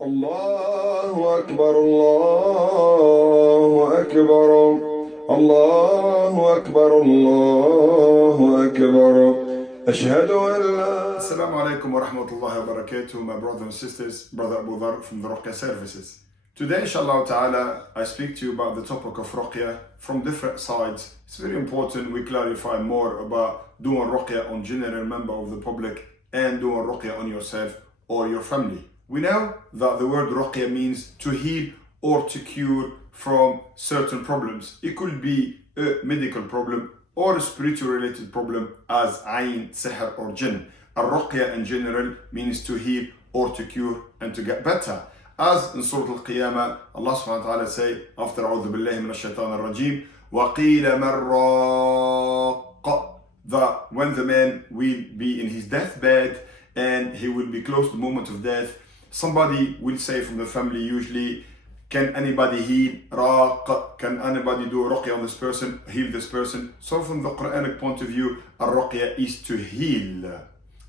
الله أكبر الله أكبر الله أكبر الله أكبر أشهد أن لا. Assalamu alaikum wa rahmatullahi wa barakatuh, my brothers and sisters, brother Abu Dharr from the Ruqya services. Today, inshallah ta'ala, I speak to you about the topic of Ruqya from different sides. It's very important we clarify more about doing Ruqya on general member of the public and doing Ruqya on yourself or your family. We know that the word Ruqya means to heal or to cure from certain problems. It could be a medical problem or a spiritual related problem as Ayn, Sihr or Jinn. Ruqya in general means to heal or to cure and to get better. As in Surah Al-Qiyamah, Allah subhanahu wa ta'ala say, after أعوذ بالله من الشيطان الرجيم, وَقِيلَ مَنْ رَاقَ, that when the man will be in his deathbed and he will be close to the moment of death, somebody will say from the family usually, can anybody heal? Raq, can anybody do a ruqya on this person, heal this person? So from the Quranic point of view, a ruqya is to heal.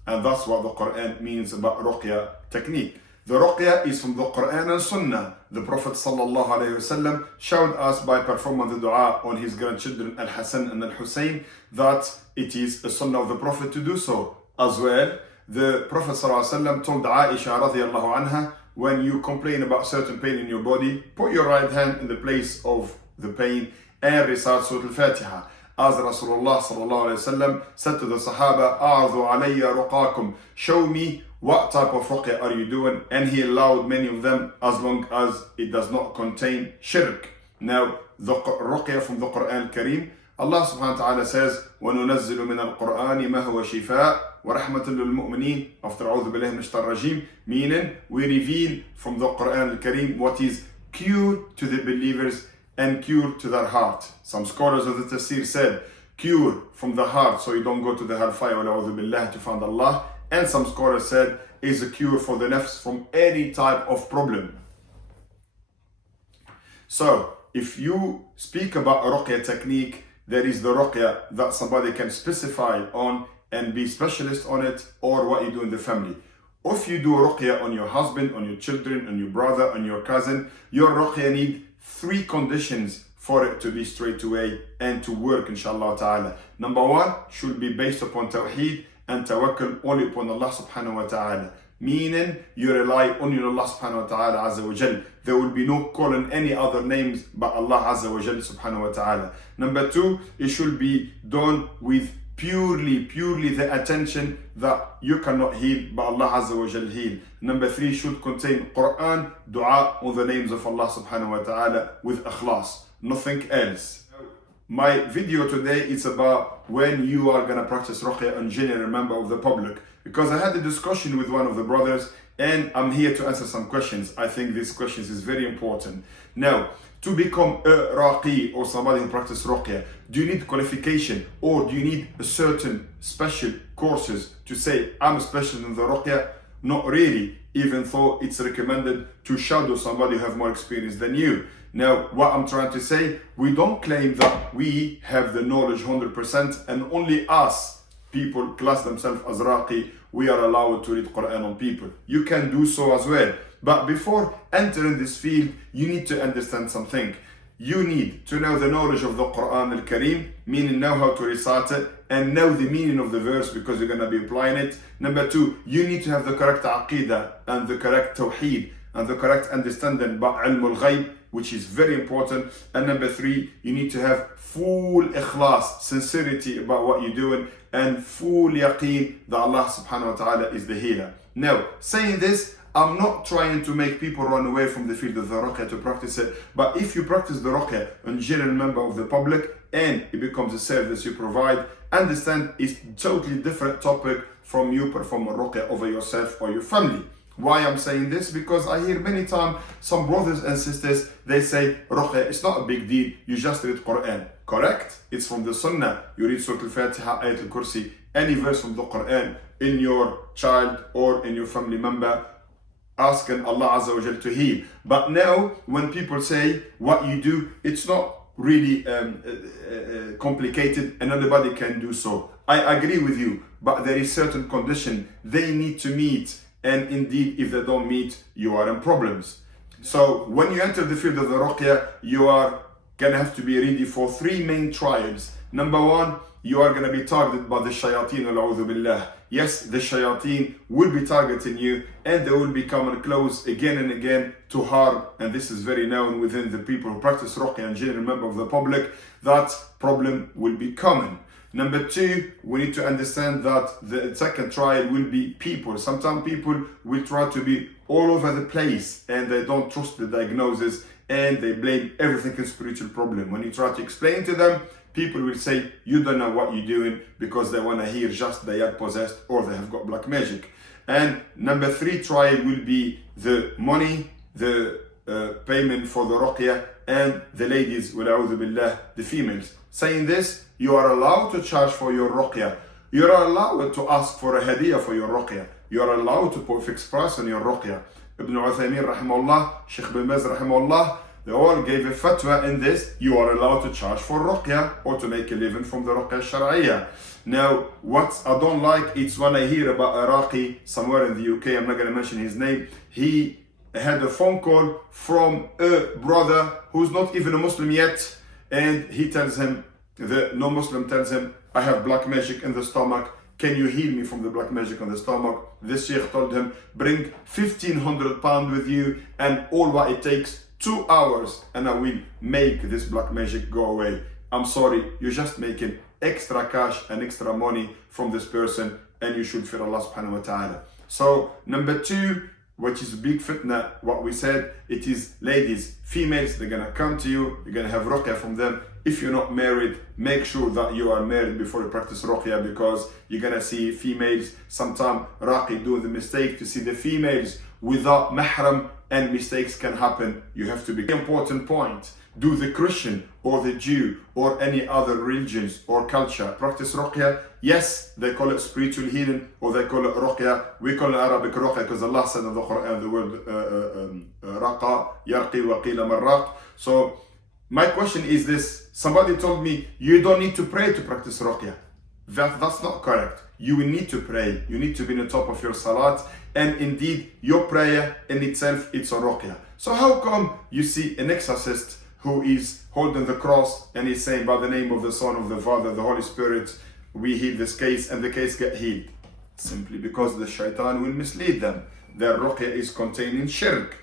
And that's what the Quran means about ruqya technique. The ruqya is from the Quran and Sunnah. The Prophet ﷺ showed us by performing the dua on his grandchildren Al-Hassan and Al-Hussein that it is a Sunnah of the Prophet to do so. As well, the Prophet ﷺ told Aisha radiallahu anha, when you complain about certain pain in your body, put your right hand in the place of the pain and recite Surah Al-Fatiha. As Rasulullah sallallahu alayhi wasallam said to the Sahaba, "A'udhu alayya ruqakum," show me what type of ruqya are you doing, and he allowed many of them as long as it does not contain shirk. Now, the ruqya from the Quran al-Kareem, Allah subhanahu wa ta'ala says, وَنُنَزِّلُ مِنَ الْقُرْآنِ مَا هُوَ شِفَاءٌ وَرَحْمَةٌ لِلْمُؤْمِنِينَ, after أعوذ بالله من الشيطان الرجيم, meaning we reveal from the Quran al-Kareem what is cure to the believers and cure to their heart. Some scholars of the tafsir said cure from the heart so you don't go to the hellfire وَلَعُوذُ بِاللَّهِ to find Allah, and some scholars said is a cure for the nafs from any type of problem. So if you speak about a ruqya technique, there is the ruqya that somebody can specify on and be specialist on it, or what you do in the family. If you do a ruqya on your husband, on your children, on your brother, on your cousin, your ruqya need 3 conditions for it to be straight away and to work, inshallah ta'ala. Number 1 should be based upon tawheed and tawakkul only upon Allah subhanahu wa ta'ala. Meaning you rely only on Allah subhanahu wa ta'ala azza wa jal. There will be no calling any other names but Allah azza wa jal subhanahu wa ta'ala. Number 2, it should be done with purely the attention that you cannot heal but Allah azza wa jal heal. Number 3 should contain Quran, dua on the names of Allah subhanahu wa ta'ala with ikhlas, nothing else. My video today is about when you are gonna practice ruqya on general member of the public, because I had a discussion with one of the brothers and I'm here to answer some questions. I think these questions is very important. Now, to become a raqi or somebody who practices ruqya, do you need qualification or do you need a certain special courses to say I'm a specialist in the ruqya? Not really, even though it's recommended to shadow somebody who have more experience than you. Now, what I'm trying to say, we don't claim that we have the knowledge 100% and only us people class themselves as raqi, we are allowed to read Quran on people. You can do so as well. But before entering this field, you need to understand something. You need to know the knowledge of the Quran al-Kareem, meaning know how to recite it and know the meaning of the verse because you're going to be applying it. Number 2, you need to have the correct aqidah and the correct tawheed and the correct understanding about ilm al-ghayb, which is very important. And number 3, you need to have full ikhlas, sincerity about what you're doing, and full yaqeen that Allah subhanahu wa ta'ala is the healer. Now, saying this, I'm not trying to make people run away from the field of the ruqya to practice it, but if you practice the ruqya on general member of the public and it becomes a service you provide, understand it's totally different topic from you performing ruqya over yourself or your family. Why I'm saying this? Because I hear many times some brothers and sisters, they say ruqya, it's not a big deal, you just read Quran. Correct? It's from the Sunnah. You read Surah Al-Fatiha, Ayat Al-Kursi, any verse from the Quran in your child or in your family member, asking Allah Azza wa Jal to heal. But now, when people say what you do, it's not really complicated and anybody can do so. I agree with you, but there is certain condition they need to meet and indeed if they don't meet, you are in problems. So when you enter the field of the Ruqya, you are gonna have to be ready for three main trials. Number one, you are gonna be targeted by the shayateen, al-a'udhu billah. Yes, the shayateen will be targeting you, and they will be coming close again and again to harm. And this is very known within the people who practice Ruqya and general member of the public. That problem will be common. Number two, we need to understand that the second trial will be people. Sometimes people will try to be all over the place and they don't trust the diagnosis and they blame everything in spiritual problem. When you try to explain to them, people will say, you don't know what you're doing, because they want to hear just they are possessed or they have got black magic. And number three trial will be the money, the payment for the Ruqya, and the ladies, wal-a'udhu billah, the females. Saying this, you are allowed to charge for your Ruqya. You are allowed to ask for a hadiyah for your Ruqya. You are allowed to put fixed price on your Ruqya. Ibn Uthaymeen rahimahullah, Sheikh bin Baz rahimahullah, they all gave a fatwa in this. You are allowed to charge for Ruqya or to make a living from the Ruqya Shar'iyya. Now, what I don't like is when I hear about Iraqi somewhere in the UK, I'm not going to mention his name, he had a phone call from a brother who's not even a Muslim yet, and he tells him, the non-Muslim tells him, I have black magic in the stomach, can you heal me from the black magic on the stomach? This sheikh told him, bring 1,500 pounds with you, and all what it takes, 2 hours, and I will make this black magic go away. I'm sorry, you're just making extra cash and extra money from this person, and you should fear Allah subhanahu wa ta'ala. So number two, which is a big fitna, what we said, it is ladies, females, they're gonna come to you, you're gonna have Ruqya from them. If you're not married, make sure that you are married before you practice Ruqya, because you're gonna see females, sometimes Raqi doing the mistake to see the females without mahram, and mistakes can happen. You have to be important point. Do the Christian or the Jew or any other religions or culture practice Ruqya? Yes, they call it spiritual healing or they call it Ruqya. We call it Arabic Ruqya because Allah said in the Quran the word Raqa, Yarqi wa qila marraq. So my question is this: somebody told me you don't need to pray to practice Ruqya. That's not correct. You will need to pray. You need to be on the top of your salat, and indeed your prayer in itself, it's a Ruqya. So how come you see an exorcist who is holding the cross and he's saying, by the name of the Son, of the Father, the Holy Spirit, we heal this case, and the case get healed? Simply because the shaitan will mislead them. Their Ruqya is containing shirk,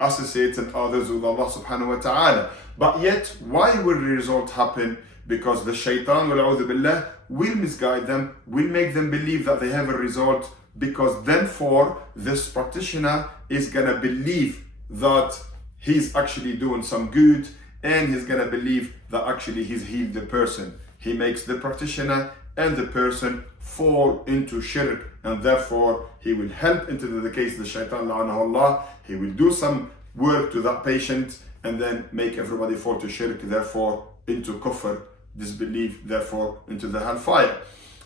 associating others with Allah subhanahu wa ta'ala. But yet, why will the result happen? Because the shaitan, wal-a'udhu billah, will misguide them, will make them believe that they have a result, because then for this practitioner is gonna believe that he's actually doing some good, and he's gonna believe that actually he's healed the person. He makes the practitioner and the person fall into shirk, and therefore he will help into the case the shaitan, la'anahullah. He will do some work to that patient and then make everybody fall to shirk, therefore into kufr, disbelief, therefore into the hellfire.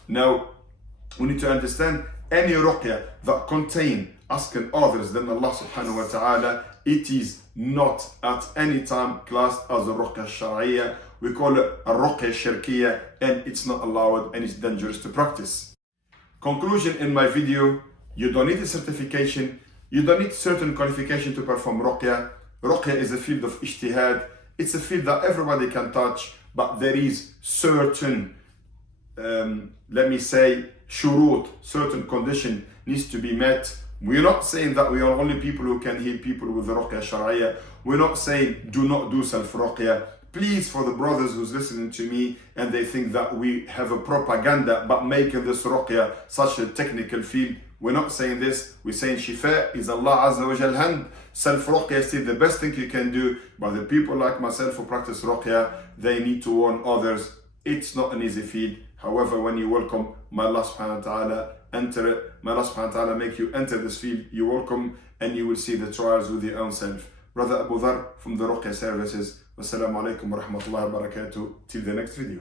Now, we need to understand any Ruqya that contain asking others than Allah subhanahu wa ta'ala, it is not at any time classed as a Ruqya Shar'iyya. We call it a Ruqya Shirkiyya, and it's not allowed and it's dangerous to practice. Conclusion in my video: you don't need a certification, you don't need certain qualification to perform Ruqya. Ruqya is a field of ijtihad. It's a field that everybody can touch, but there is certain, let me say, shurut, certain condition needs to be met. We're not saying that we are only people who can heal people with the Ruqya Shar'iyya. We're not saying do not do self-Ruqya. Please, for the brothers who's listening to me and they think that we have a propaganda but making this Ruqya such a technical field, we're not saying this. We're saying Shifa is Allah Azza wa Jal hand. Self-Ruqya is still the best thing you can do, but the people like myself who practice Ruqya, they need to warn others. It's not an easy field. However, when you welcome, may Allah subhanahu wa ta'ala enter it. May Allah subhanahu wa ta'ala make you enter this field. You welcome, and you will see the trials with your own self. Brother Abu Dharr from the Ruqya services. Wassalamu alaikum wa rahmatullahi wa barakatuh. Till the next video.